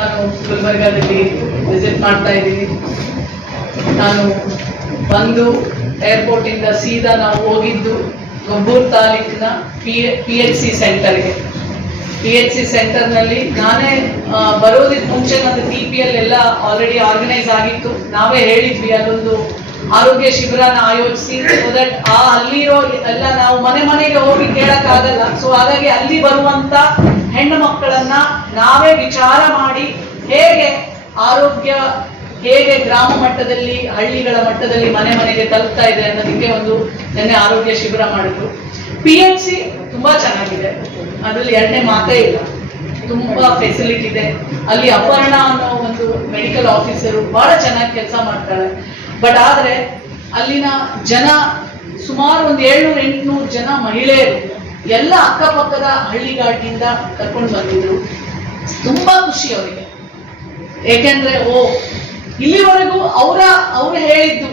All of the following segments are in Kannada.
ನಾನು ಗುಲ್ಬರ್ಗಾದಲ್ಲಿ ವಿಸಿಟ್ ಮಾಡ್ತಾ ಇದ್ದೀನಿ. ನಾನು ಬಂದು ಏರ್ಪೋರ್ಟ್ ಇಂದ ಸೀದಾ ನಾವು ಹೋಗಿದ್ದು ಗೊಬ್ಬೂರು ತಾಲೂಕಿನ PHC ಸೆಂಟರ್ಗೆ. PHC ಸೆಂಟರ್ನಲ್ಲಿ ನಾನೇ ಬರೋದಕ್ಕೆ ಮುಂಚೆ ನನ್ನ TPL ಎಲ್ಲ ಆಲ್ರೆಡಿ ಆರ್ಗನೈಸ್ ಆಗಿತ್ತು. ನಾವೇ ಹೇಳಿದ್ವಿ ಅಲ್ಲೊಂದು ಆರೋಗ್ಯ ಶಿಬಿರನ ಆಯೋಜಿಸಿ, ಸೊ ದಟ್ ಅಲ್ಲಿರೋ ಎಲ್ಲ ನಾವು ಮನೆ ಮನೆಗೆ ಹೋಗಿ ಕೇಳಕ್ಕಾಗಲ್ಲ. ಸೊ ಹಾಗಾಗಿ ಅಲ್ಲಿ ಬರುವಂತ ಹೆಣ್ಣು ಮಕ್ಕಳನ್ನ ನಾವೇ ವಿಚಾರ ಮಾಡಿ ಹೇಗೆ ಆರೋಗ್ಯ ಹೇಗೆ ಗ್ರಾಮ ಮಟ್ಟದಲ್ಲಿ ಹಳ್ಳಿಗಳ ಮಟ್ಟದಲ್ಲಿ ಮನೆ ಮನೆಗೆ ತಲುಪ್ತಾ ಇದೆ ಅನ್ನೋದಕ್ಕೆ ಒಂದು ನೆನ್ನೆ ಆರೋಗ್ಯ ಶಿಬಿರ ಮಾಡಿದ್ರು. PHC ತುಂಬಾ ಚೆನ್ನಾಗಿದೆ, ಅದ್ರಲ್ಲಿ ಎರಡನೇ ಮಾತೇ ಇಲ್ಲ. ತುಂಬಾ ಫೆಸಿಲಿಟಿ ಇದೆ. ಅಲ್ಲಿ ಅಪರ್ಣ ಅನ್ನೋ ಒಂದು ಮೆಡಿಕಲ್ ಆಫೀಸರು ಬಹಳ ಚೆನ್ನಾಗಿ ಕೆಲಸ ಮಾಡ್ತಾಳೆ. ಬಟ್ ಆದ್ರೆ ಅಲ್ಲಿನ ಜನ ಸುಮಾರು ಒಂದು 700-800 ಜನ ಮಹಿಳೆಯರು ಎಲ್ಲ ಅಕ್ಕಪಕ್ಕದ ಹಳ್ಳಿಗಾಡಿನಿಂದ ಕರ್ಕೊಂಡು ಬಂದಿದ್ರು. ತುಂಬಾ ಖುಷಿ ಅವರಿಗೆ. ಏಕೆಂದ್ರೆ ಇಲ್ಲಿವರೆಗೂ ಅವ್ರು ಹೇಳಿದ್ದು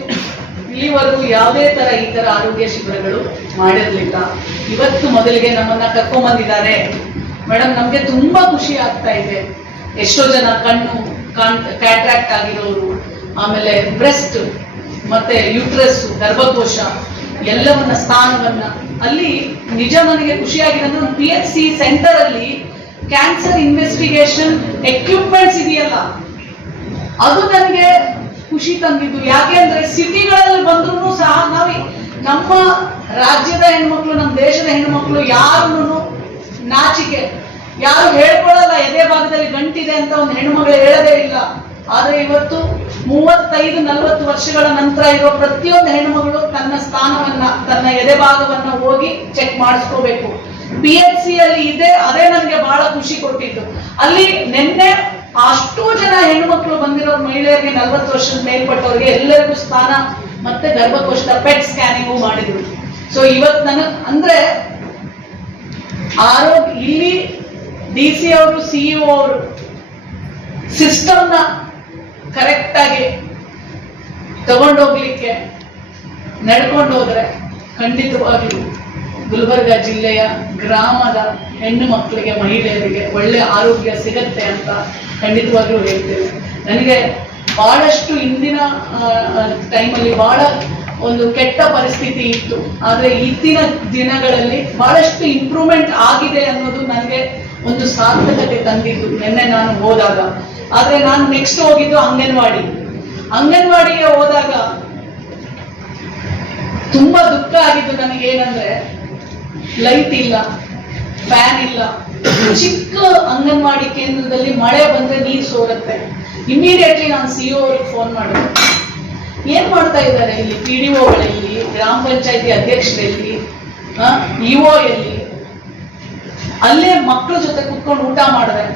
ಇಲ್ಲಿವರೆಗೂ ಯಾವುದೇ ತರ ಈ ತರ ಆರೋಗ್ಯ ಶಿಬಿರಗಳು ಮಾಡಿರ್ಲಿಲ್ಲ. ಇವತ್ತು ಮೊದಲಿಗೆ ನಮ್ಮನ್ನ ಕರ್ಕೊಂಡ್ ಬಂದಿದ್ದಾರೆ ಮೇಡಮ್. ನಮ್ಗೆ ತುಂಬಾ ಖುಷಿ ಆಗ್ತಾ ಇದೆ. ಎಷ್ಟೋ ಜನ ಕಣ್ಣು ಕ್ಯಾಟ್ರಾಕ್ಟ್ ಆಗಿರೋರು, ಆಮೇಲೆ ಬ್ರೆಸ್ಟ್ ಮತ್ತೆ ಯೂಟ್ರಸ್ ಗರ್ಭಕೋಶ ಎಲ್ಲವನ್ನ ಸ್ಥಾನವನ್ನ ಅಲ್ಲಿ ನಿಜ ನನಗೆ ಖುಷಿಯಾಗಿರೋದು PHC ಸೆಂಟರ್ ಅಲ್ಲಿ ಕ್ಯಾನ್ಸರ್ ಇನ್ವೆಸ್ಟಿಗೇಷನ್ ಎಕ್ವಿಪ್ಮೆಂಟ್ಸ್ ಇದೆಯಲ್ಲ, ಅದು ನನಗೆ ಖುಷಿ ತಂದಿದ್ದು. ಯಾಕೆ ಅಂದ್ರೆ ಸಿಟಿಗಳಲ್ಲಿ ಬಂದ್ರು ಸಹ ನಮ್ಮ ರಾಜ್ಯದ ಹೆಣ್ಮಕ್ಳು, ನಮ್ಮ ದೇಶದ ಹೆಣ್ಮಕ್ಳು ಯಾರನ್ನು ನಾಚಿಕೆ ಯಾರು ಹೇಳ್ಕೊಳ್ಳಲ್ಲ. ಎದೆ ಭಾಗದಲ್ಲಿ ಗಂಟಿದೆ ಅಂತ ಒಂದು ಹೆಣ್ಮಗಳು ಹೇಳದೇ ಇಲ್ಲ. ಆದ್ರೆ ಇವತ್ತು 35-40 ವರ್ಷಗಳ ನಂತರ ಇರೋ ಪ್ರತಿಯೊಂದು ಹೆಣ್ಮಗಳು ತನ್ನ ಸ್ಥಾನವನ್ನ, ತನ್ನ ಎದೆ ಭಾಗವನ್ನ ಹೋಗಿ ಚೆಕ್ ಮಾಡಿಸ್ಕೋಬೇಕು. PHC ಅಲ್ಲಿ ಇದೆ. ಅದೇ ನನಗೆ ಬಹಳ ಖುಷಿ ಕೊಟ್ಟಿದ್ದು. ಅಲ್ಲಿ ನಿನ್ನೆ ಅಷ್ಟು ಜನ ಹೆಣ್ಮಕ್ಳು ಬಂದಿರೋ ಮಹಿಳೆಯರಿಗೆ, 40 ವರ್ಷದ ಮೇಲ್ಪಟ್ಟವರಿಗೆ ಎಲ್ಲರಿಗೂ ಸ್ಥಾನ ಮತ್ತೆ ಗರ್ಭಕೋಶದ ಪೆಟ್ ಸ್ಕ್ಯಾನಿಂಗು ಮಾಡಿದ್ರು. ಸೊ ಇವತ್ತು ಅಂದ್ರೆ ಆರೋಗ್ಯ ಇಲ್ಲಿ DC ಅವರು, CEO ಅವರು ಸಿಸ್ಟಮ್ನ ಕರೆಕ್ಟ್ ಆಗಿ ತಗೊಂಡೋಗ್ಲಿಕ್ಕೆ ನಡ್ಕೊಂಡು ಹೋದ್ರೆ ಖಂಡಿತವಾಗ್ಲೂ ಗುಲ್ಬರ್ಗಾ ಜಿಲ್ಲೆಯ ಗ್ರಾಮದ ಹೆಣ್ಣು ಮಕ್ಕಳಿಗೆ, ಮಹಿಳೆಯರಿಗೆ ಒಳ್ಳೆ ಆರೋಗ್ಯ ಸಿಗತ್ತೆ ಅಂತ ಖಂಡಿತವಾಗ್ಲೂ ಹೇಳ್ತೇವೆ. ನನಗೆ ಬಹಳಷ್ಟು ಇಂದಿನ ಟೈಮಲ್ಲಿ ಬಹಳ ಒಂದು ಕೆಟ್ಟ ಪರಿಸ್ಥಿತಿ ಇತ್ತು. ಆದ್ರೆ ಇತ್ತಿನ ದಿನಗಳಲ್ಲಿ ಬಹಳಷ್ಟು ಇಂಪ್ರೂವ್ಮೆಂಟ್ ಆಗಿದೆ ಅನ್ನೋದು ನನಗೆ ಒಂದು ಸಾರ್ಥಕತೆ ತಂದಿದ್ದು ನಿನ್ನೆ ನಾನು ಹೋದಾಗ. ಆದ್ರೆ ನಾನು ನೆಕ್ಸ್ಟ್ ಹೋಗಿದ್ದು ಅಂಗನವಾಡಿಗೆ ಹೋದಾಗ ತುಂಬಾ ದುಃಖ ಆಗಿದ್ದು ನನಗೆ. ಏನಂದ್ರೆ ಲೈಟ್ ಇಲ್ಲ, ಫ್ಯಾನ್ ಇಲ್ಲ. ಚಿಕ್ಕ ಅಂಗನವಾಡಿ ಕೇಂದ್ರದಲ್ಲಿ ಮಳೆ ಬಂದ್ರೆ ನೀರು ಸೋರುತ್ತೆ. ಇಮಿಡಿಯೇಟ್ಲಿ ನಾನು CEO ಅವ್ರಿಗೆ ಫೋನ್ ಮಾಡಿದೆ. ಏನ್ ಮಾಡ್ತಾ ಇದ್ದಾರೆ ಇಲ್ಲಿ PDOಗಳಲ್ಲಿ, ಗ್ರಾಮ ಪಂಚಾಯತಿ ಅಧ್ಯಕ್ಷರಲ್ಲಿ, EO ಎಲ್ಲಿ, ಅಲ್ಲೇ ಮಕ್ಕಳ ಜೊತೆ ಕುತ್ಕೊಂಡು ಊಟ ಮಾಡಿದೆ.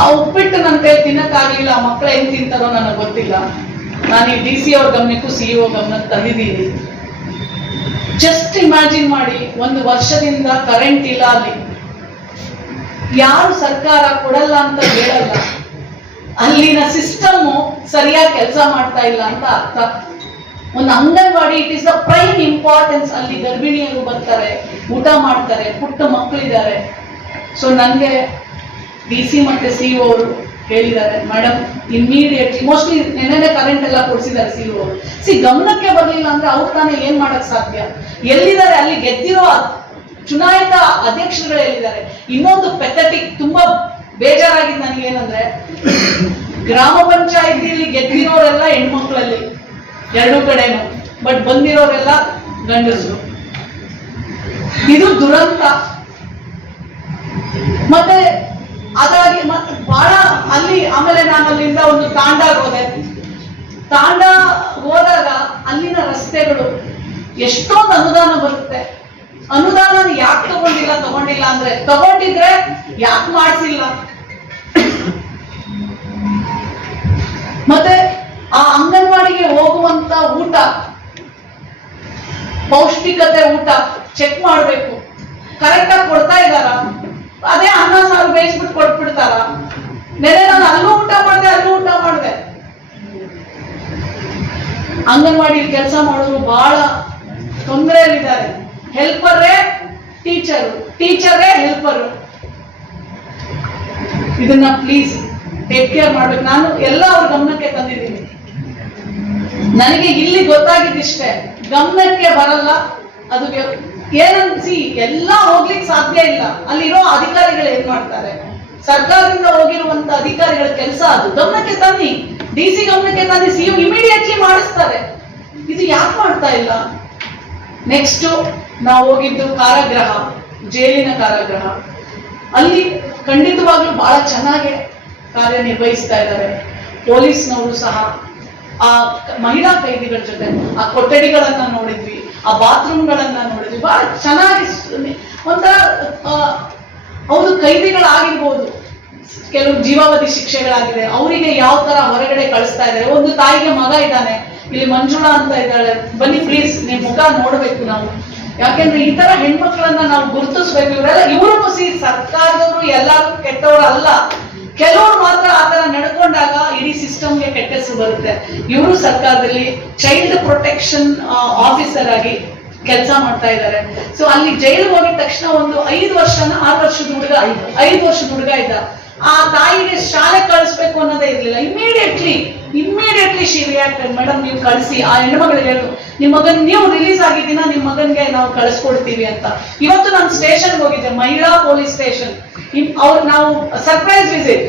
ಆ ಉಪ್ಪಿಟ್ಟು ನನ್ನ ಕೈ ತಿನ್ನಕ್ಕಾಗ್ಲಿಲ್ಲ. ಮಕ್ಕಳು ಹೆಂಗ್ ತಿಂತಾರೋ ನನಗೆ ಗೊತ್ತಿಲ್ಲ. ನಾನು ಈ DC ಅವ್ರ ಗಮನಕ್ಕೂ CEO ಗಮನಕ್ಕೆ ತಂದಿದ್ದೀನಿ. ಜಸ್ಟ್ ಇಮ್ಯಾಜಿನ್ ಮಾಡಿ, 1 ವರ್ಷದಿಂದ ಕರೆಂಟ್ ಇಲ್ಲ ಅಲ್ಲಿ. ಯಾರು ಸರ್ಕಾರ ಕೊಡಲ್ಲ ಅಂತ ಹೇಳಲ್ಲ, ಅಲ್ಲಿನ ಸಿಸ್ಟಮ್ ಸರಿಯಾಗಿ ಕೆಲಸ ಮಾಡ್ತಾ ಇಲ್ಲ ಅಂತ ಅರ್ಥ. ಒಂದು anganwadi it is the prime importance. ಅಲ್ಲಿ ಗರ್ಭಿಣಿಯರು ಬರ್ತಾರೆ, ಊಟ ಮಾಡ್ತಾರೆ, ಪುಟ್ಟ ಮಕ್ಕಳಿದ್ದಾರೆ. ಸೊ ನನಗೆ DC ಮತ್ತೆ CEO ಅವರು ಹೇಳಿದ್ದಾರೆ, ಮೇಡಮ್ ಇಮಿಡಿಯೇಟ್ಲಿ, ಮೋಸ್ಟ್ಲಿ ನೆನ್ನೆ ಕರೆಂಟ್ ಎಲ್ಲ ಕೊಡಿಸಿದ್ದಾರೆ CEO ಅವರು. ಗಮನಕ್ಕೆ ಬರ್ಲಿಲ್ಲ ಅಂದ್ರೆ ಅವ್ರು ತಾನೇ ಏನ್ ಮಾಡಕ್ ಸಾಧ್ಯ? ಎಲ್ಲಿದ್ದಾರೆ ಅಲ್ಲಿ ಗೆದ್ದಿರೋ ಚುನಾಯಿತ ಅಧ್ಯಕ್ಷರುಗಳು ಎಲ್ಲಿದ್ದಾರೆ? ಇನ್ನೊಂದು ಪೆಥೆಟಿಕ್, ತುಂಬಾ ಬೇಜಾರಾಗಿದ್ದು ನನಗೆ ಏನಂದ್ರೆ, ಗ್ರಾಮ ಪಂಚಾಯಿತಿಯಲ್ಲಿ ಗೆದ್ದಿರೋರೆಲ್ಲ ಹೆಣ್ಮಕ್ಳಲ್ಲಿ, ಎರಡೂ ಕಡೆನೂ, ಬಟ್ ಬಂದಿರೋರೆಲ್ಲ ಗಂಡಸರು. ಇದು ದುರಂತ. ಮತ್ತೆ ಅದಾಗಿ ಮತ್ತೆ ಬಹಳ ಅಲ್ಲಿ, ಆಮೇಲೆ ನಾನು ಅಲ್ಲಿಂದ ಒಂದು ತಾಂಡಾಗ ಹೋದಾಗ ಅಲ್ಲಿನ ರಸ್ತೆಗಳು ಎಷ್ಟೊಂದು ಅನುದಾನ ಬರುತ್ತೆ. ಅನುದಾನ ಯಾಕೆ ತಗೊಂಡಿಲ್ಲ ಅಂದ್ರೆ, ತಗೊಂಡಿದ್ರೆ ಯಾಕೆ ಮಾಡಿಸಿಲ್ಲ? ಮತ್ತೆ ಆ ಅಂಗನವಾಡಿಗೆ ಹೋಗುವಂತ ಊಟ, ಪೌಷ್ಟಿಕತೆ ಊಟ ಚೆಕ್ ಮಾಡ್ಬೇಕು. ಕರೆಕ್ಟ್ ಆಗಿ ಕೊಡ್ತಾ ಇದ್ದಾರ? ಅದೇ ಅನ್ನ ಸಾರು ಬೇಯಿಸ್ಬಿಟ್ಟು ಕೊಟ್ಬಿಡ್ತಾರ? ನೆನೆ ನಾನು ಅಲ್ಲೂ ಊಟ ಮಾಡಿದೆ. ಅಂಗನವಾಡಿ ಕೆಲಸ ಮಾಡೋರು ಬಹಳ ತೊಂದರೆಯಲ್ಲಿದ್ದಾರೆ. ಹೆಲ್ಪರೇ ಟೀಚರೇ ಹೆಲ್ಪರು. ಇದನ್ನ ಪ್ಲೀಸ್ ಟೇಕ್ ಕೇರ್ ಮಾಡ್ಬೇಕು. ನಾನು ಎಲ್ಲ ಅವ್ರ ಗಮನಕ್ಕೆ ತಂದಿದ್ದೀನಿ. ನನಗೆ ಇಲ್ಲಿ ಗೊತ್ತಾಗಿದ್ದಿಷ್ಟೇ, ಗಮನಕ್ಕೆ ಬರಲ್ಲ ಅದು ಏನನ್ಸಿ ಎಲ್ಲ ಹೋಗ್ಲಿಕ್ಕೆ ಸಾಧ್ಯ ಇಲ್ಲ. ಅಲ್ಲಿರೋ ಅಧಿಕಾರಿಗಳು ಏನ್ ಮಾಡ್ತಾರೆ, ಸರ್ಕಾರದಿಂದ ಹೋಗಿರುವಂತ ಅಧಿಕಾರಿಗಳ ಕೆಲಸ ಅದು. ಗಮನಕ್ಕೆ ತನ್ನಿ, DC ಗಮನಕ್ಕೆ ತನ್ನಿ, CM ಇಮಿಡಿಯೇಟ್ಲಿ ಮಾಡಿಸ್ತಾರೆ. ಇದು ಯಾಕೆ ಮಾಡ್ತಾ ಇಲ್ಲ? ನೆಕ್ಸ್ಟ್ ನಾವು ಹೋಗಿದ್ದು ಕಾರಾಗೃಹ, ಜೈಲಿನ ಕಾರಾಗೃಹ. ಅಲ್ಲಿ ಖಂಡಿತವಾಗ್ಲೂ ಬಹಳ ಚೆನ್ನಾಗಿ ಕಾರ್ಯನಿರ್ವಹಿಸ್ತಾ ಇದ್ದಾರೆ ಪೊಲೀಸ್ನವರು ಸಹ. ಆ ಮಹಿಳಾ ಕೈದಿಗಳ ಜೊತೆ ಆ ಕೊಠಡಿಗಳನ್ನ ನೋಡಿದ್ವಿ, ಆ ಬಾತ್ರೂಮ್ಗಳನ್ನ ನೋಡಿದ್ವಿ, ಬಹಳ ಚೆನ್ನಾಗಿ ಒಂಥರ ಅವರು ಕೈದಿಗಳಾಗಿರ್ಬೋದು, ಕೆಲವು ಜೀವಾವಧಿ ಶಿಕ್ಷೆಗಳಾಗಿದೆ, ಅವರಿಗೆ ಯಾವ ತರ ಹೊರಗಡೆ ಕಳಿಸ್ತಾ ಇದ್ದಾರೆ. ಒಂದು ತಾಯಿಗೆ ಮಗ ಇದ್ದಾನೆ, ಇಲ್ಲಿ ಮಂಜುಳಾ ಅಂತ ಇದ್ದಾಳೆ, ಬನ್ನಿ ಪ್ಲೀಸ್, ನಿಮ್ ಮುಖ ನೋಡ್ಬೇಕು ನಾವು. ಯಾಕೆಂದ್ರೆ ಈ ತರ ಹೆಣ್ಮಕ್ಳನ್ನ ನಾವು ಗುರುತಿಸ್ಬೇಕು. ಇವರು ಸರ್ಕಾರದವರು ಎಲ್ಲರೂ ಕೆಟ್ಟವರು ಅಲ್ಲ, ಕೆಲವರು ಮಾತ್ರ ಆತರ ನಡ್ಕೊಂಡಾಗ ಇಡೀ ಸಿಸ್ಟಮ್ಗೆ ಕೆಟ್ಟ ಹೆಸರು ಬರುತ್ತೆ. ಇವರು ಸರ್ಕಾರದಲ್ಲಿ ಚೈಲ್ಡ್ ಪ್ರೊಟೆಕ್ಷನ್ ಆಫೀಸರ್ ಆಗಿ ಕೆಲಸ ಮಾಡ್ತಾ ಇದ್ದಾರೆ. ಸೊ ಅಲ್ಲಿ ಜೈಲಿಗೆ ಹೋಗಿದ ತಕ್ಷಣ ಒಂದು 5 ವರ್ಷದ 6 ವರ್ಷದ ಹುಡುಗ, 5 ವರ್ಷದ ಹುಡುಗ ಇದ್ದ. ಆ ತಾಯಿಗೆ ಶಾಲೆ ಕಳಿಸ್ಬೇಕು ಅನ್ನೋದೇ ಇರ್ಲಿಲ್ಲ. Immediately she reacted. ಮೇಡಮ್ ನೀವು ಕಳಿಸಿ, ಆ ಹೆಣ್ಮಗಳಿಗೆ ಹೇಳು, ನಿಮ್ ಮಗನ್ ನೀವು ರಿಲೀಸ್ ಆಗಿದ್ದೀನ, ನಿಮ್ ಮಗನ್ಗೆ ನಾವು ಕಳಿಸ್ಕೊಡ್ತೀವಿ ಅಂತ. ಇವತ್ತು ನಾನು ಸ್ಟೇಷನ್ಗೆ ಹೋಗಿದ್ದೆ, ಮಹಿಳಾ ಪೊಲೀಸ್ ಸ್ಟೇಷನ್. ನಾವು ಸರ್ಪ್ರೈಸ್ ವಿಸಿಟ್,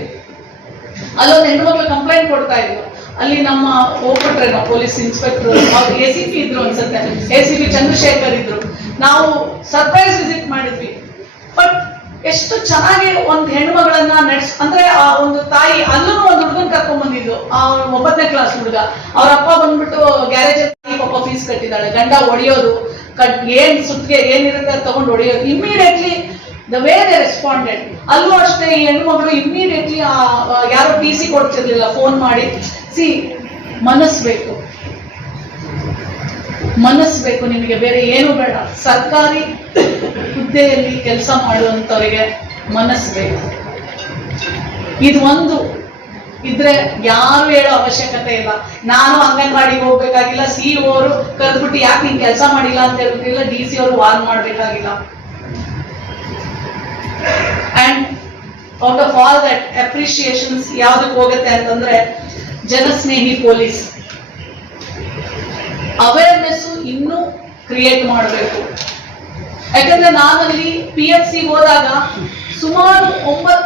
ಅಲ್ಲೊಂದು ಹೆಣ್ಮಕ್ಳು ಕಂಪ್ಲೇಂಟ್ ಕೊಡ್ತಾ ಇದ್ರು. ಅಲ್ಲಿ ನಮ್ಮ ಹೋಗ್ಬಿಟ್ರೇನೋ ಪೊಲೀಸ್ ಇನ್ಸ್ಪೆಕ್ಟರ್, ಅವ್ರು ACP ಇದ್ರು ಅನ್ಸುತ್ತೆ, ACP ಚಂದ್ರಶೇಖರ್ ಇದ್ರು. ನಾವು ಸರ್ಪ್ರೈಸ್ ವಿಸಿಟ್ ಮಾಡಿದ್ವಿ. ಬಟ್ ಎಷ್ಟು ಚೆನ್ನಾಗಿ ಒಂದ್ ಹೆಣ್ಮಗಳನ್ನ ಅಂದ್ರೆ ಆ ಒಂದು ತಾಯಿ, ಅಲ್ಲೂ ಒಂದು ಹುಡುಗನ್ ಕರ್ಕೊಂಡ್ ಬಂದಿದ್ದು, ಆ 9ನೇ ಕ್ಲಾಸ್ ಹುಡುಗ. ಅವ್ರ ಅಪ್ಪ ಬಂದ್ಬಿಟ್ಟು ಗ್ಯಾರೇಜ್ ಪಾಪ ಫೀಸ್ ಕಟ್ಟಿದ್ದಾಳೆ, ಗಂಡ ಹೊಡೆಯೋದು, ಏನ್ ಸುತ್ತಿಗೆ ಏನಿರುತ್ತೆ ತಗೊಂಡು ಹೊಡೆಯೋದು. Immediately the way they responded. ಅಲ್ಲೂ ಅಷ್ಟೇ ಈ ಹೆಣ್ಮಗಳು ಇಮಿಡಿಯೇಟ್ಲಿ ಯಾರೋ TC ಕೊಡ್ತಿರ್ಲಿಲ್ಲ, ಫೋನ್ ಮಾಡಿ. ಮನಸ್ಬೇಕು ನಿಮಗೆ, ಬೇರೆ ಏನು ಬೇಡ. ಸರ್ಕಾರಿ ಹುದ್ದೆಯಲ್ಲಿ ಕೆಲಸ ಮಾಡುವಂತವರಿಗೆ ಮನಸ್ಬೇಕು. ಇದು ಒಂದು ಇದ್ರೆ ಯಾರು ಹೇಳೋ ಅವಶ್ಯಕತೆ ಇಲ್ಲ. ನಾನು ಅಂಗನವಾಡಿಗೆ ಹೋಗ್ಬೇಕಾಗಿಲ್ಲ, CEO ಅವರು ಕರೆದ್ಬಿಟ್ಟು ಯಾಕೆ ನೀನ್ ಕೆಲಸ ಮಾಡಿಲ್ಲ ಅಂತ ಹೇಳ್ಬಿಟ್ಟಿಲ್ಲ, DC ಅವರು ವಾರ್ನ್ ಮಾಡ್ಬೇಕಾಗಿಲ್ಲ. And out of all that appreciations ಯಾವ್ದಕ್ಕೆ ಹೋಗುತ್ತೆ ಅಂತಂದ್ರೆ, ಜನಸ್ನೇಹಿ ಪೊಲೀಸ್ ಅವೇರ್ನೆಸ್ ಇನ್ನೂ ಕ್ರಿಯೇಟ್ ಮಾಡಬೇಕು. ಯಾಕಂದ್ರೆ ನಾನಲ್ಲಿ PFC ಹೋದಾಗ ಸುಮಾರು 9,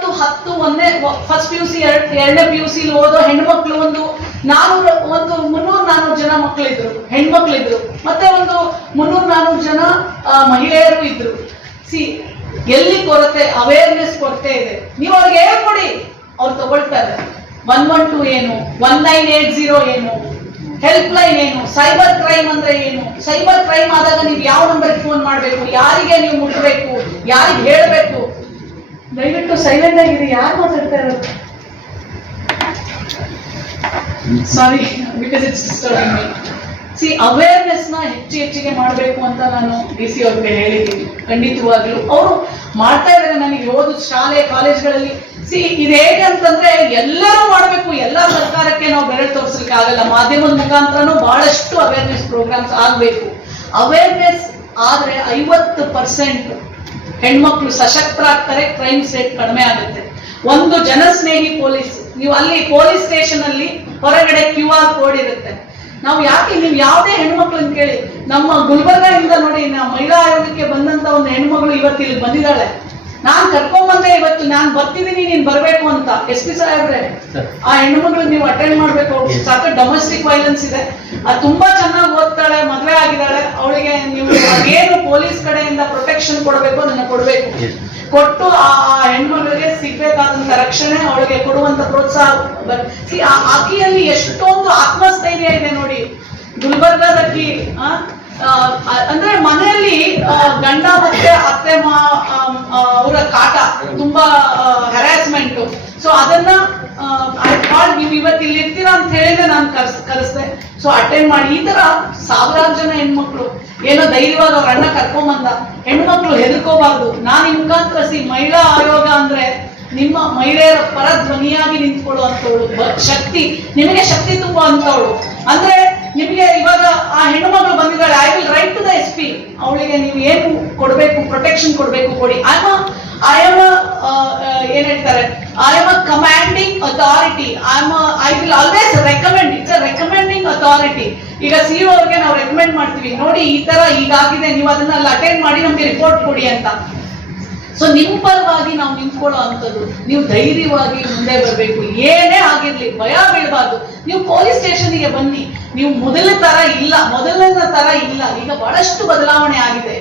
10 ಫಸ್ಟ್ PUC 2ನೇ PUC ಓದೋ ಹೆಣ್ಮಕ್ಳು ಒಂದು 300-400 ಜನ ಮಕ್ಕಳಿದ್ರು, ಹೆಣ್ಮಕ್ಳಿದ್ರು. ಮತ್ತೆ ಒಂದು 300-400 ಜನ ಮಹಿಳೆಯರು ಇದ್ರು. ಎಲ್ಲಿ ಕೊರತೆ, ಅವೇರ್ನೆಸ್ ಕೊರತೆ ಇದೆ. ನೀವು ಅವ್ರಿಗೆ ಹೇಳ್ಕೊಡಿ, ಅವ್ರು ತಗೊಳ್ತಾರೆ. 112 ಏನು, 1980 ಏನು, ಹೆಲ್ಪ್ ಲೈನ್ ಏನು, ಸೈಬರ್ ಕ್ರೈಮ್ ಅಂದ್ರೆ ಏನು, ಸೈಬರ್ ಕ್ರೈಮ್ ಆದಾಗ ನೀವು ಯಾವ ನಂಬರ್ಗೆ ಫೋನ್ ಮಾಡಬೇಕು, ಯಾರಿಗೆ ನೀವು ಮುಟ್ಟಬೇಕು, ಯಾರಿಗೆ ಹೇಳ್ಬೇಕು. ದಯವಿಟ್ಟು ಸೈಲೆಂಟ್ ಆಗಿರಿ, ಯಾರು ಮಾತಾಡ್ತಾ ಇರೋದು? Sorry, because it's disturbing me. Awareness ನ ಹೆಚ್ಚಿಗೆ ಮಾಡಬೇಕು ಅಂತ ನಾನು DC ಅವ್ರಿಗೆ ಹೇಳಿದ್ದೀನಿ. ಖಂಡಿತವಾಗ್ಲೂ ಅವರು ಮಾಡ್ತಾ ಇದ್ದಾರೆ. ನನಗೆ ಓದು ಶಾಲೆ ಕಾಲೇಜ್ಗಳಲ್ಲಿ ಇದು ಹೇಗೆ ಅಂತಂದ್ರೆ ಎಲ್ಲರೂ ಮಾಡಬೇಕು. ಎಲ್ಲ ಸರ್ಕಾರಕ್ಕೆ ನಾವು ಬೆರಳು ತೋರಿಸ್ಲಿಕ್ಕೆ ಆಗಲ್ಲ. ಮಾಧ್ಯಮದ ಮುಖಾಂತರನೂ ಬಹಳಷ್ಟು ಅವೇರ್ನೆಸ್ ಪ್ರೋಗ್ರಾಮ್ಸ್ ಆಗ್ಬೇಕು. ಅವೇರ್ನೆಸ್ ಆದ್ರೆ 50% ಹೆಣ್ಮಕ್ಳು ಸಶಕ್ತರಾಗ್ತಾರೆ, ಕ್ರೈಮ್ ರೇಟ್ ಕಡಿಮೆ ಆಗುತ್ತೆ. ಒಂದು ಜನಸ್ನೇಹಿ ಪೊಲೀಸ್, ನೀವು ಅಲ್ಲಿ ಪೊಲೀಸ್ ಸ್ಟೇಷನ್ ಅಲ್ಲಿ ಹೊರಗಡೆ QR ಕೋಡ್ ಇರುತ್ತೆ. ನಾವು ಯಾಕೆ, ನೀವು ಯಾವುದೇ ಹೆಣ್ಮಕ್ಳು ಅಂತ ಕೇಳಿ, ನಮ್ಮ ಗುಲ್ಬರ್ಗದಿಂದ ನೋಡಿ, ಮಹಿಳಾ ಆಯೋಗಕ್ಕೆ ಬಂದಂತ ಒಂದು ಹೆಣ್ಮಗಳು ಇವತ್ತು ಇಲ್ಲಿ ಬಂದಿದ್ದಾಳೆ. ನಾನ್ ಕರ್ಕೊಂಡ್ಬಂದೆ, ಇವತ್ತು ನಾನ್ ಬರ್ತಿದ್ದೀನಿ, ನೀನ್ ಬರ್ಬೇಕು ಅಂತ. SP ಸಾಹೇಬ್ರೆ, ಆ ಹೆಣ್ಮಗಳು ನೀವು ಅಟೆಂಡ್ ಮಾಡ್ಬೇಕು. ಸಾಕಷ್ಟು ಡೊಮೆಸ್ಟಿಕ್ ವೈಲೆನ್ಸ್ ಇದೆ. ಅದು ತುಂಬಾ ಚೆನ್ನಾಗಿ ಓದ್ತಾಳೆ, ಮದ್ವೆ ಆಗಿದ್ದಾಳೆ. ಅವಳಿಗೆ ನೀವು ಏನು ಪೊಲೀಸ್ ಕಡೆಯಿಂದ ಪ್ರೊಟೆಕ್ಷನ್ ಕೊಡಬೇಕು ಅದನ್ನ ಕೊಡ್ಬೇಕು. ಕೊಟ್ಟು ಆ ಹೆಣ್ಮಗಳಿಗೆ ಸಿಗ್ಬೇಕಾದಂತ ರಕ್ಷಣೆ, ಅವಳಿಗೆ ಕೊಡುವಂತ ಪ್ರೋತ್ಸಾಹ. ಆಕೆಯಲ್ಲಿ ಎಷ್ಟೊಂದು ಆತ್ಮಸ್ಥೈರ್ಯ ಇದೆ ನೋಡಿ. ಗುಲ್ಬರ್ಗದಕ್ಕಿ ಅಂದ್ರೆ ಮನೆಯಲ್ಲಿ ಗಂಡ ಮತ್ತೆ ಅತ್ತೆ ಅವರ ಕಾಟ, ತುಂಬಾ ಹ್ಯಾರಾಸ್ಮೆಂಟ್. ಸೊ ಅದನ್ನ ನೀವು ಇವತ್ತು ಇಲ್ಲಿ ಇರ್ತೀರಾ ಅಂತ ಹೇಳಿದ್ರೆ ನಾನು ಕರೆಸ್ದೆ. ಸೊ ಅಟೆಂಡ್ ಮಾಡಿ. ಈ ತರ 1000 ಜನ ಹೆಣ್ಮಕ್ಳು ಏನೋ ಧೈರ್ಯವಾಗಿ ಅವ್ರ ಅಣ್ಣ ಕರ್ಕೊಂಬಂದ. ಹೆಣ್ಮಕ್ಳು ಹೆದರ್ಕೋಬಾರ್ದು. ನಾನು ನಿಮ್ ಮುಖಾಂತರ ಮಹಿಳಾ ಆಯೋಗ ಅಂದ್ರೆ ನಿಮ್ಮ ಮಹಿಳೆಯರ ಪರ ಧ್ವನಿಯಾಗಿ ನಿಂತ್ಕೊಳ್ಳುವಂತವಳು, ಶಕ್ತಿ, ನಿಮಗೆ ಶಕ್ತಿ ತುಂಬಾ ಅಂತವಳು. ಅಂದ್ರೆ ನಿಮಗೆ ಇವಾಗ ಆ ಹೆಣ್ಣುಮಗಳು ಬಂದಿದ್ದಾಳೆ, I will write to the SP. ಅವಳಿಗೆ ನೀವು ಏನು ಕೊಡ್ಬೇಕು, ಪ್ರೊಟೆಕ್ಷನ್ ಕೊಡ್ಬೇಕು, ಕೊಡಿ. ಐ ಆಮ್ ಏನ್ ಹೇಳ್ತಾರೆ, I am a commanding authority, I will always recommend, it's a recommending authority. ಈಗ ಸಿಇಒ ಅವ್ರಿಗೆ ನಾವು ರೆಕಮೆಂಡ್ ಮಾಡ್ತೀವಿ, ನೋಡಿ ಈ ತರ ಈಗಾಗಿದೆ, ನೀವು ಅದನ್ನ ಅಟೆಂಡ್ ಮಾಡಿ ನಮ್ಗೆ ರಿಪೋರ್ಟ್ ಕೊಡಿ ಅಂತ. ಸೊ ನಿಮ್ ಪರವಾಗಿ ನಾವು ನಿಂತ್ಕೊಳ್ಳೋ ಅಂತದ್ದು, ನೀವು ಧೈರ್ಯವಾಗಿ ಮುಂದೆ ಬರಬೇಕು. ಏನೇ ಆಗಿರ್ಲಿ ಭಯ ಬೀಳಬಾರ್ದು. ನೀವು ಪೊಲೀಸ್ ಸ್ಟೇಷನ್ಗೆ ಬನ್ನಿ. ನೀವು ಮೊದಲನ ತರ ಇಲ್ಲ, ಈಗ ಬಹಳಷ್ಟು ಬದಲಾವಣೆ ಆಗಿದೆ.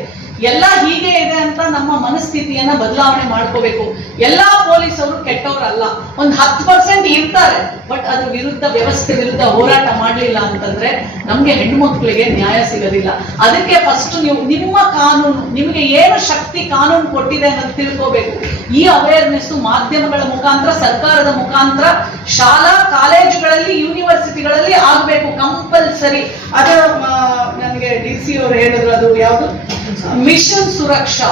ಎಲ್ಲ ಹೀಗೆ ಇದೆ ಅಂತ ನಮ್ಮ ಮನಸ್ಥಿತಿಯನ್ನ ಬದಲಾವಣೆ ಮಾಡ್ಕೋಬೇಕು. ಎಲ್ಲಾ ಪೊಲೀಸರು ಕೆಟ್ಟವರಲ್ಲ, ಒಂದು 10% ಇರ್ತಾರೆ. ಬಟ್ ಅದ್ರ ವಿರುದ್ಧ, ವ್ಯವಸ್ಥೆ ವಿರುದ್ಧ ಹೋರಾಟ ಮಾಡ್ಲಿಲ್ಲ ಅಂತಂದ್ರೆ ನಮ್ಗೆ ಹೆಣ್ಮಕ್ಳಿಗೆ ನ್ಯಾಯ ಸಿಗೋದಿಲ್ಲ. ಅದಕ್ಕೆ ಫಸ್ಟ್ ನೀವು ನಿಮ್ಮ ಕಾನೂನು, ನಿಮಗೆ ಏನು ಶಕ್ತಿ ಕಾನೂನು ಕೊಟ್ಟಿದೆ ಅನ್ನೋದು ತಿಳ್ಕೋಬೇಕು. ಈ ಅವೇರ್ನೆಸ್ ಮಾಧ್ಯಮಗಳ ಮುಖಾಂತರ, ಸರ್ಕಾರದ ಮುಖಾಂತರ, ಶಾಲಾ ಕಾಲೇಜುಗಳಲ್ಲಿ, ಯೂನಿವರ್ಸಿಟಿಗಳಲ್ಲಿ ಆಗ್ಬೇಕು ಕಂಪಲ್ಸರಿ. ಅದು ನನಗೆ DC ಅವರು ಹೇಳಿದ್ರು, ಅದು ಯಾವುದು ಮಿಷನ್ ಸುರಕ್ಷಾ.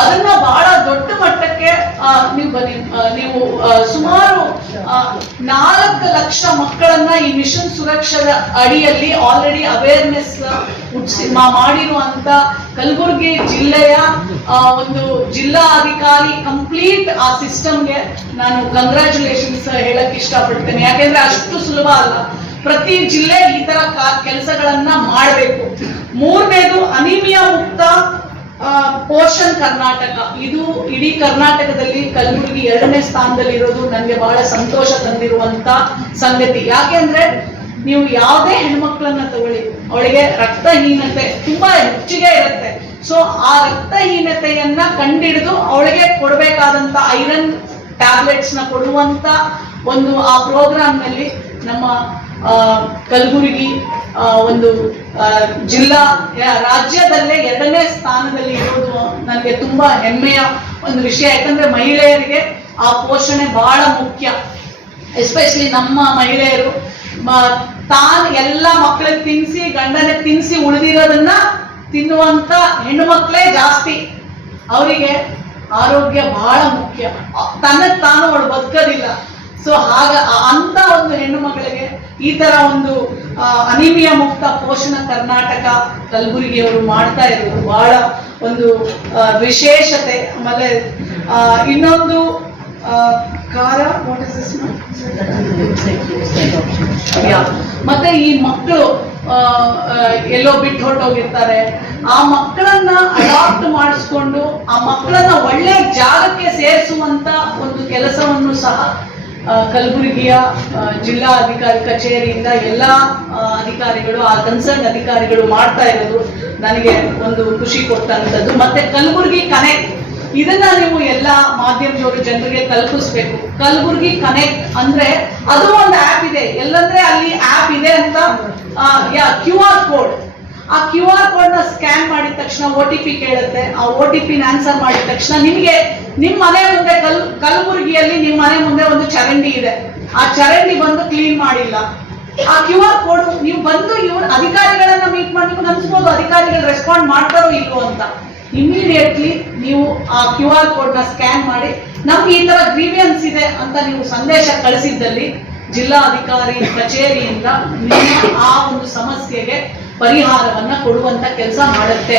ಅದನ್ನ ಬಹಳ ದೊಡ್ಡ ಮಟ್ಟಕ್ಕೆ ನೀವು ಸುಮಾರು 4 ಲಕ್ಷ ಮಕ್ಕಳನ್ನ ಈ ಮಿಷನ್ ಸುರಕ್ಷಾದ ಅಡಿಯಲ್ಲಿ ಆಲ್ರೆಡಿ ಅವೇರ್ನೆಸ್ ಮಾಡಿರುವಂತ ಕಲಬುರಗಿ ಜಿಲ್ಲೆಯ ಒಂದು ಜಿಲ್ಲಾ ಅಧಿಕಾರಿ ಕಂಪ್ಲೀಟ್ ಆ ಸಿಸ್ಟಮ್ಗೆ ನಾನು ಕಂಗ್ರ್ಯಾಚುಲೇಷನ್ಸ್ ಹೇಳಕ್ ಇಷ್ಟಪಡ್ತೇನೆ. ಯಾಕೆಂದ್ರೆ ಅಷ್ಟು ಸುಲಭ ಅಲ್ಲ. ಪ್ರತಿ ಜಿಲ್ಲೆ ಈ ತರ ಕೆಲಸಗಳನ್ನ ಮಾಡಬೇಕು. 3ನೇದು ಅನಿಮಿಯಾ ಮುಕ್ತ ಪೋಷಣ್ ಕರ್ನಾಟಕ. ಇದು ಇಡೀ ಕರ್ನಾಟಕದಲ್ಲಿ ಕಲಬುರಗಿ 2ನೇ ಸ್ಥಾನದಲ್ಲಿ ಇರೋದು ನನಗೆ ಬಹಳ ಸಂತೋಷ ತಂದಿರುವಂತ ಸಂಗತಿ. ಯಾಕೆಂದ್ರೆ ನೀವು ಯಾವುದೇ ಹೆಣ್ಮಕ್ಳನ್ನ ತಗೊಳ್ಳಿ, ಅವಳಿಗೆ ರಕ್ತಹೀನತೆ ತುಂಬಾ ಹೆಚ್ಚಿಗೆ ಇರುತ್ತೆ. ಸೊ ಆ ರಕ್ತಹೀನತೆಯನ್ನ ಕಂಡಿಡಿದು ಅವಳಿಗೆ ಕೊಡಬೇಕಾದಂತ ಐರನ್ ಟ್ಯಾಬ್ಲೆಟ್ಸ್ ನ ಕೊಡುವಂತ ಒಂದು ಆ ಪ್ರೋಗ್ರಾಮ್ ನಲ್ಲಿ ನಮ್ಮ ಕಲಬುರಗಿ ಒಂದು ಜಿಲ್ಲಾ ರಾಜ್ಯದಲ್ಲೇ 2ನೇ ಸ್ಥಾನದಲ್ಲಿ ಇರೋದು ನನಗೆ ತುಂಬಾ ಹೆಮ್ಮೆಯ ಒಂದು ವಿಷಯ. ಯಾಕಂದ್ರೆ ಮಹಿಳೆಯರಿಗೆ ಆ ಪೋಷಣೆ ಬಹಳ ಮುಖ್ಯ. ಎಸ್ಪೆಷಲಿ ನಮ್ಮ ಮಹಿಳೆಯರು ಎಲ್ಲ ಮಕ್ಕಳಿಗೆ ತಿನ್ಸಿ, ಗಂಡನ ತಿನ್ಸಿ, ಉಳಿದಿರೋದನ್ನ ತಿನ್ನುವಂತ ಹೆಣ್ಣು ಮಕ್ಕಳೇ ಜಾಸ್ತಿ. ಅವರಿಗೆ ಆರೋಗ್ಯ ಬಹಳ ಮುಖ್ಯ. ತನ್ನಕ್ಕೆ ತಾನು ಅವಳು ಬದುಕೋದಿಲ್ಲ. ಸೊ ಅಂತ ಒಂದು ಹೆಣ್ಣು ಮಕ್ಕಳಿಗೆ ಈ ತರ ಒಂದು ಅನಿಮಿಯಾ ಮುಕ್ತ ಪೋಷಣ ಕರ್ನಾಟಕ ಕಲಬುರಗಿಯವರು ಮಾಡ್ತಾ ಇರೋದು ಬಹಳ ಒಂದು ವಿಶೇಷತೆ. ಆಮೇಲೆ ಇನ್ನೊಂದು ಮತ್ತೆ ಈ ಮಕ್ಕಳು ಎಲ್ಲೋ ಬಿಟ್ಟು ಹೊರಟೋಗಿರ್ತಾರೆ. ಆ ಮಕ್ಕಳನ್ನ ಅಡಾಪ್ಟ್ ಮಾಡಿಸ್ಕೊಂಡು ಆ ಮಕ್ಕಳನ್ನ ಒಳ್ಳೆ ಜಾಗಕ್ಕೆ ಸೇರಿಸುವಂತ ಒಂದು ಕೆಲಸವನ್ನು ಸಹ ಕಲಬುರಗಿಯ ಜಿಲ್ಲಾ ಅಧಿಕಾರಿ ಕಚೇರಿಯಿಂದ ಎಲ್ಲಾ ಅಧಿಕಾರಿಗಳು, ಆ ಕನ್ಸರ್ನ್ ಅಧಿಕಾರಿಗಳು ಮಾಡ್ತಾ ಇರೋದು ನನಗೆ ಒಂದು ಖುಷಿ ಕೊಟ್ಟಂತದ್ದು. ಮತ್ತೆ ಕಲಬುರಗಿ ಕನೆಕ್ಟ್, ಇದನ್ನ ನೀವು ಎಲ್ಲಾ ಮಾಧ್ಯಮದವರು ಜನರಿಗೆ ತಲುಪಿಸ್ಬೇಕು. ಕಲಬುರಗಿ ಕನೆಕ್ಟ್ ಅಂದ್ರೆ ಅದು ಒಂದು ಆಪ್ ಇದೆ. ಎಲ್ಲಂದ್ರೆ ಅಲ್ಲಿ ಆಪ್ ಇದೆ ಅಂತ QR ಕೋಡ್. ಆ QR ಕೋಡ್ ನ ಸ್ಕ್ಯಾನ್ ಮಾಡಿದ ತಕ್ಷಣ OTP ಕೇಳುತ್ತೆ. ಆ OTP ಆನ್ಸರ್ ಮಾಡಿದ ತಕ್ಷಣ ನಿಮ್ಗೆ ನಿಮ್ ಮನೆ ಮುಂದೆ ಕಲಬುರಗಿಯಲ್ಲಿ ನಿಮ್ ಮನೆ ಮುಂದೆ ಒಂದು ಚರಂಡಿ ಇದೆ, ಆ ಚರಂಡಿ ಬಂದು ಕ್ಲೀನ್ ಮಾಡಿಲ್ಲ. ಆ QR ಕೋಡ್ ನೀವು ಬಂದು ಇವ್ರ ಅಧಿಕಾರಿಗಳನ್ನ ಮೀಟ್ ಮಾಡಿ ಅನ್ಸ್ಬೋದು ಅಧಿಕಾರಿಗಳು ರೆಸ್ಪಾಂಡ್ ಮಾಡ್ತಾರೋ ಇಲ್ವೋ ಅಂತ. ಇಮಿಡಿಯೇಟ್ಲಿ ನೀವು ಆ QR ಕೋಡ್ ನ ಸ್ಕ್ಯಾನ್ ಮಾಡಿ ನಮ್ಗೆ ಈ ತರ ಗ್ರೀವಿಯನ್ಸ್ ಇದೆ ಅಂತ ನೀವು ಸಂದೇಶ ಕಳಿಸಿದ್ದಲ್ಲಿ ಜಿಲ್ಲಾ ಅಧಿಕಾರಿ ಕಚೇರಿಯಿಂದ ನಿಮ್ಮ ಆ ಒಂದು ಸಮಸ್ಯೆಗೆ ಪರಿಹಾರವನ್ನ ಕೊಡುವಂತ ಕೆಲಸ ಮಾಡುತ್ತೆ.